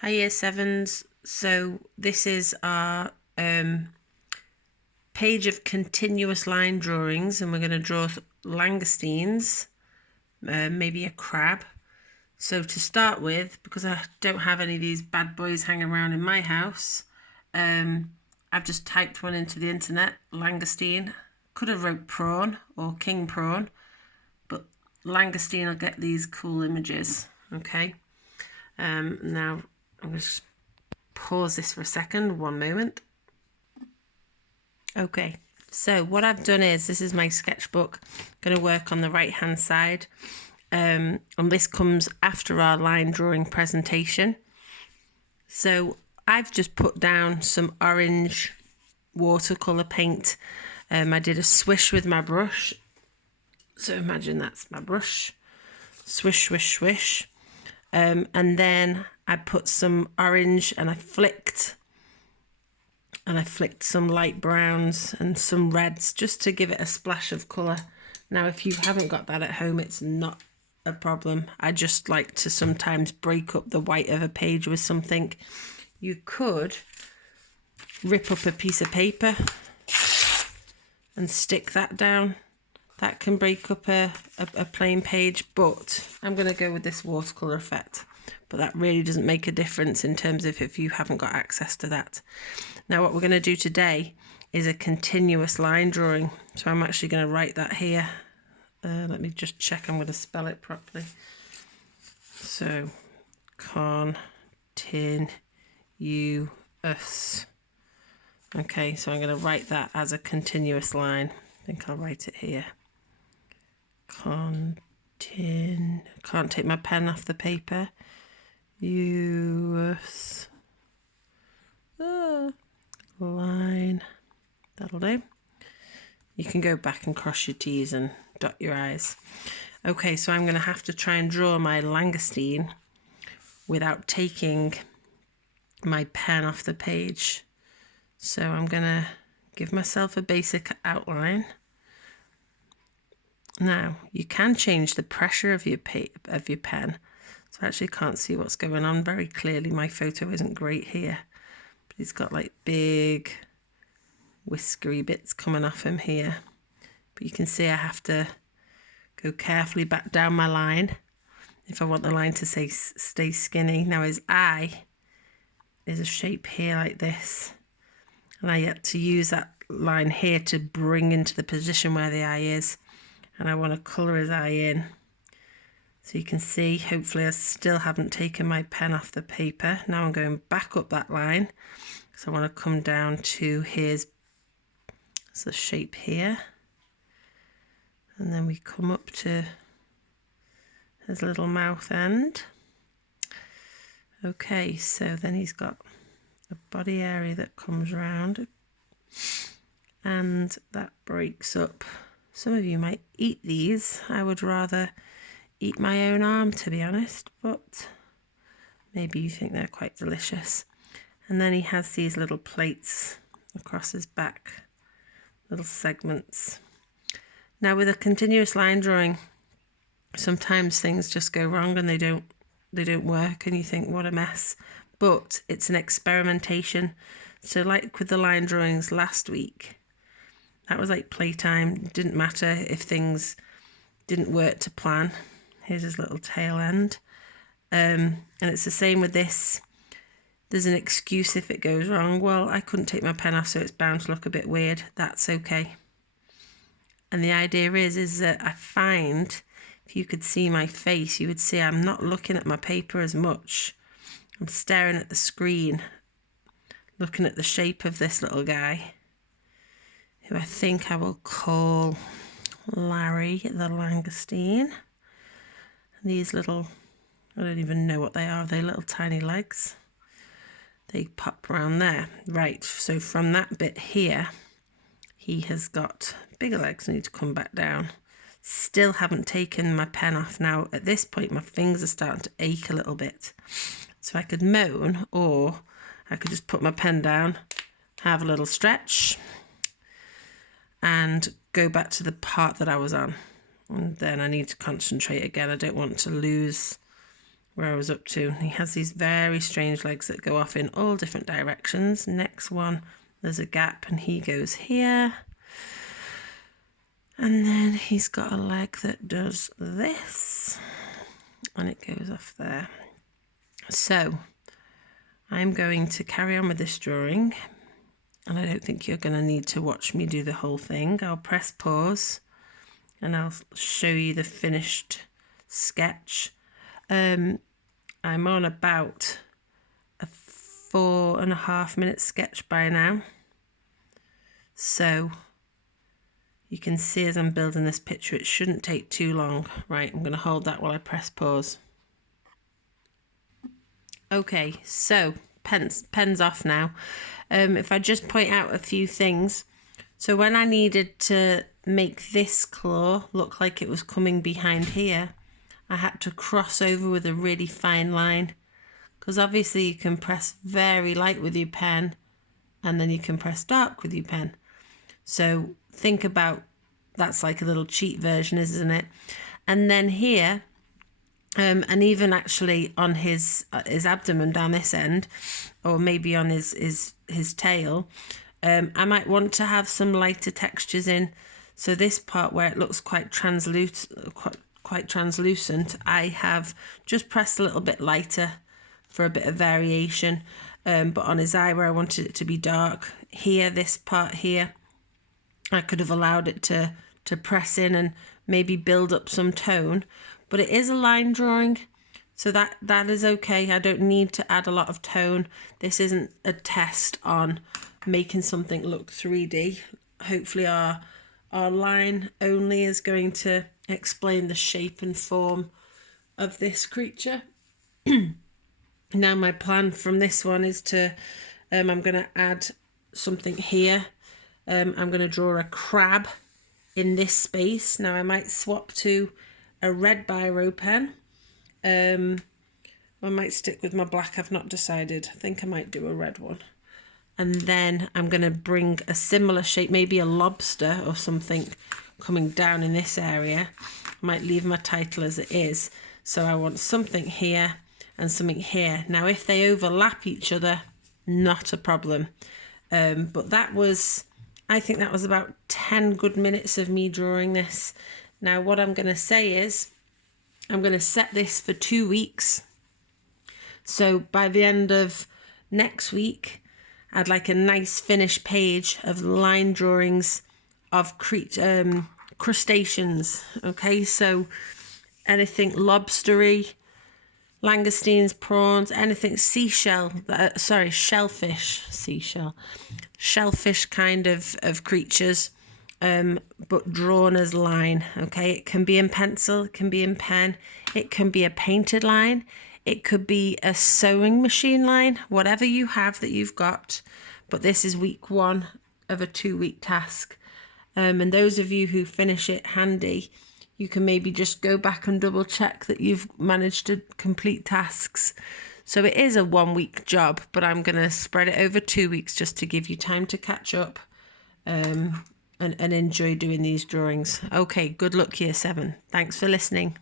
Hi Year 7s, so this is our page of continuous line drawings, and we're going to draw langoustines, maybe a crab. So to start with, because I don't have any of these bad boys hanging around in my house, I've just typed one into the internet, langoustine. Could have wrote prawn or king prawn, but langoustine will get these cool images, okay? Now I'm going to pause this for a second, one moment. Okay, so what I've done is, this is my sketchbook, going to work on the right hand side, and this comes after our line drawing presentation. So I've just put down some orange watercolour paint. I did a swish with my brush, so imagine that's my brush, swish swish swish, and then I put some orange and I flicked some light browns and some reds just to give it a splash of colour. Now, if you haven't got that at home, it's not a problem. I just like to sometimes break up the white of a page with something. You could rip up a piece of paper and stick that down. That can break up a plain page, but I'm going to go with this watercolour effect. But that really doesn't make a difference in terms of if you haven't got access to that. Now what we're going to do today is a continuous line drawing. So I'm actually going to write that here. Let me just check I'm going to spell it properly. So continuous. Okay, so I'm going to write that as a continuous line. I think I'll write it here. Can't take my pen off the paper. Line. That'll do. You can go back and cross your T's and dot your I's. Okay, so I'm going to have to try and draw my langoustine without taking my pen off the page. So I'm going to give myself a basic outline. Now, you can change the pressure of your pen. So I actually can't see what's going on very clearly. My photo isn't great here. But he's got like big whiskery bits coming off him here. But you can see I have to go carefully back down my line if I want the line to stay skinny. Now his eye is a shape here like this. And I get to use that line here to bring into the position where the eye is. And I want to colour his eye in. So you can see, hopefully I still haven't taken my pen off the paper. Now I'm going back up that line. So I want to come down to his, it's the shape here. And then we come up to his little mouth end. Okay, so then he's got a body area that comes round. And that breaks up. Some of you might eat these. I would rather eat my own arm, to be honest, but maybe you think they're quite delicious. And then he has these little plates across his back, little segments. Now with a continuous line drawing, sometimes things just go wrong and they don't work and you think, what a mess. But it's an experimentation. So like with the line drawings last week, that was like playtime. It didn't matter if things didn't work to plan. Here's his little tail end. And it's the same with this. There's an excuse if it goes wrong. Well, I couldn't take my pen off, so it's bound to look a bit weird. That's okay. And the idea is that I find, if you could see my face, you would see I'm not looking at my paper as much. I'm staring at the screen, looking at the shape of this little guy, who I think I will call Larry the langoustine. These little, I don't even know what they are, they're little tiny legs. They pop around there. Right, so from that bit here, he has got bigger legs. I need to come back down. Still haven't taken my pen off. Now, at this point, my fingers are starting to ache a little bit. So I could moan, or I could just put my pen down, have a little stretch, and go back to the part that I was on. And then I need to concentrate again. I don't want to lose where I was up to. He has these very strange legs that go off in all different directions. Next one, there's a gap and he goes here. And then he's got a leg that does this and it goes off there. So I'm going to carry on with this drawing, and I don't think you're going to need to watch me do the whole thing. I'll press pause and I'll show you the finished sketch. I'm on about a 4.5 minute sketch by now. So you can see as I'm building this picture, it shouldn't take too long. Right, I'm going to hold that while I press pause. Okay, so pen's off now. If I just point out a few things. So when I needed to make this claw look like it was coming behind here, I had to cross over with a really fine line, because obviously you can press very light with your pen and then you can press dark with your pen. So think about, that's like a little cheat version, isn't it? And then here, and even actually on his abdomen down this end, or maybe on his tail, I might want to have some lighter textures in. So this part where it looks quite translucent, I have just pressed a little bit lighter for a bit of variation. But on his eye where I wanted it to be dark, here, this part here, I could have allowed it to press in and maybe build up some tone. But it is a line drawing, so that is okay. I don't need to add a lot of tone. This isn't a test on making something look 3D. Hopefully our line only is going to explain the shape and form of this creature. Now my plan from this one is to, I'm going to add something here. I'm going to draw a crab in this space. Now I might swap to a red biro pen. I might stick with my black, I've not decided. I think I might do a red one. And then I'm going to bring a similar shape, maybe a lobster or something coming down in this area. I might leave my title as it is. So I want something here and something here. Now if they overlap each other, not a problem. But that was, I think that was about 10 good minutes of me drawing this. Now what I'm going to say is, I'm going to set this for 2 weeks. So by the end of next week, I'd like a nice finished page of line drawings of crustaceans. Okay, so anything lobstery, langoustines, prawns, anything shellfish kind of creatures, but drawn as line. Okay, it can be in pencil, it can be in pen, it can be a painted line, it could be a sewing machine line, whatever you have that you've got. But this is week 1 of a 2-week task. And those of you who finish it handy, you can maybe just go back and double check that you've managed to complete tasks. So it is a 1-week job, but I'm going to spread it over 2 weeks just to give you time to catch up and enjoy doing these drawings. Okay, good luck, Year 7. Thanks for listening.